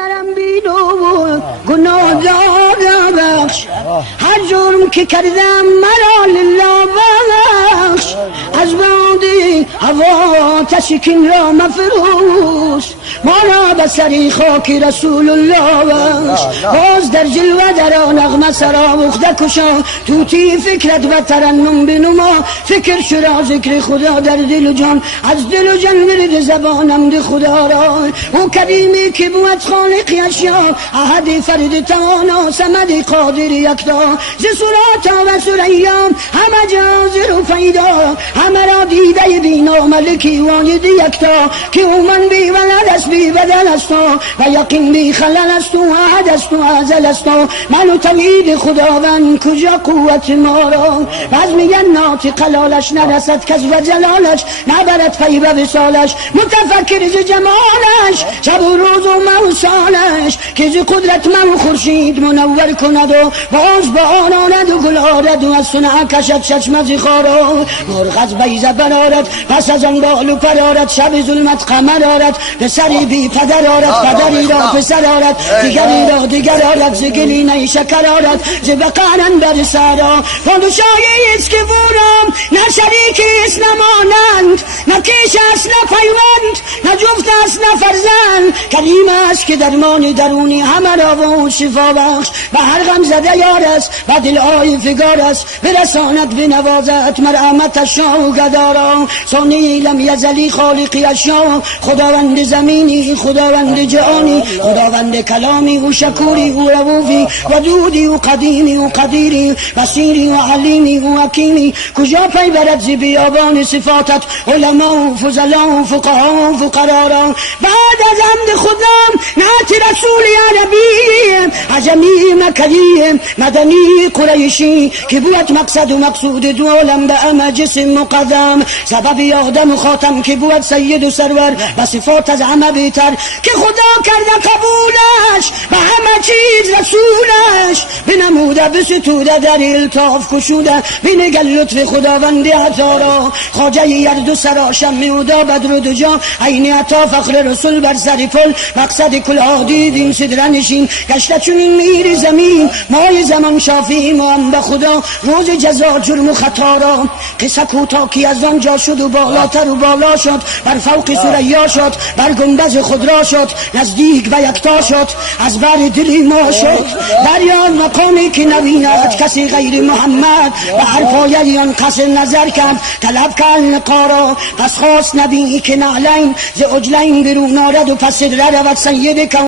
نرم بیدون گناه دارم بخش هر جرم که کردم مرا لله بخش از بادی هوا تشکین را مفروش ما را به سری خاک رسول الله بخش باز در جلوه در آن نغمه سرآموخته کشا توتی فکرت و ترنم بنما فکر شورا ذکر خدا در دل و جان از دل و جان ورد زبانم ده خدا را او کریمی که بود خالق اشیا احد فرد توانا صمد قادر یکتا ز سراتا و سریام همه جازر و فیدا همه را دیده بینا ملکی واجد یکتا که او من بی ولد است بی بدل است و یقین بی خلل است و احد است و ازل است من و تمید خداوند کجا قوت ما را باز میگن ناطق لالش نرسد کس و جلالش نبرد پی به وصالش متفکر ز جمالش شب و روز و موسالش که ز قدرت من خورشید منور کند و باز با آن آند و گل آرد و از صنع کشد چشم ز خارا مرغ از بیضه برآرد پس از آن بال و پر آرد شب ظلمت قمر آرد پسری بی پدر آرد پدری را پسر آرد دیگری را دیگر آرد ز گلینه شکر آرد ز بقرن بر سرا پادشاهی است که بورم نه شریکی است نه مانند نه کیش است نه پیوند نه جفت است نه فرزند کریم است که درمان درونی همه را و شفا بخش و هر غم زده یار است و دل آی فگار است برساند بنوازد مرحمتش و گدارا ثانی لم یزلی خالقی اشیا خداوند زمینی خداوند جهانی خداوند کلامی و شکوری و رؤوفی و دودی و قدیمی و قدیری بصیری و علیمی و حکیمی کجا پی برد ز بیابان صفاتت علما و فضلا و فقها و فقرا بعد از حمد خودم نعت رسول عربی عجمی مکری مدنی قریشی که بود مقصد و مقصود دو عالم به همه جسم مقدم سبب آدم و خاتم که بود سید و سرور و صفات از همه بهتر که خدا کرده قبولش به همه چیز رسولش بنموده بستوده در الطاف کشوده بینگل لطف خداوند عطا را خواجه یرد و سرا شمع و دا بدر و دجا عین عطا فخر رسول بر سر فل مقصد کل عادی دین صدر نشین گشته چون میر زمین مای زمان شافی ما هم به خدا روز جزا جرم و خطا را قصه کوتاکی از آنجا شد و بالاتر و بالا شد بر فوق ثریا شد بر گنبد خود شد نزدیک و یکتا شد از بر دلی ما شد در یاد مقامی که نبیند کسی غیر محمد و هر پایه آن قصد نظر کرد طلب کرد نقارا پس خواست نبی که نعلین ز عجلین برون آرد و پس در رود سید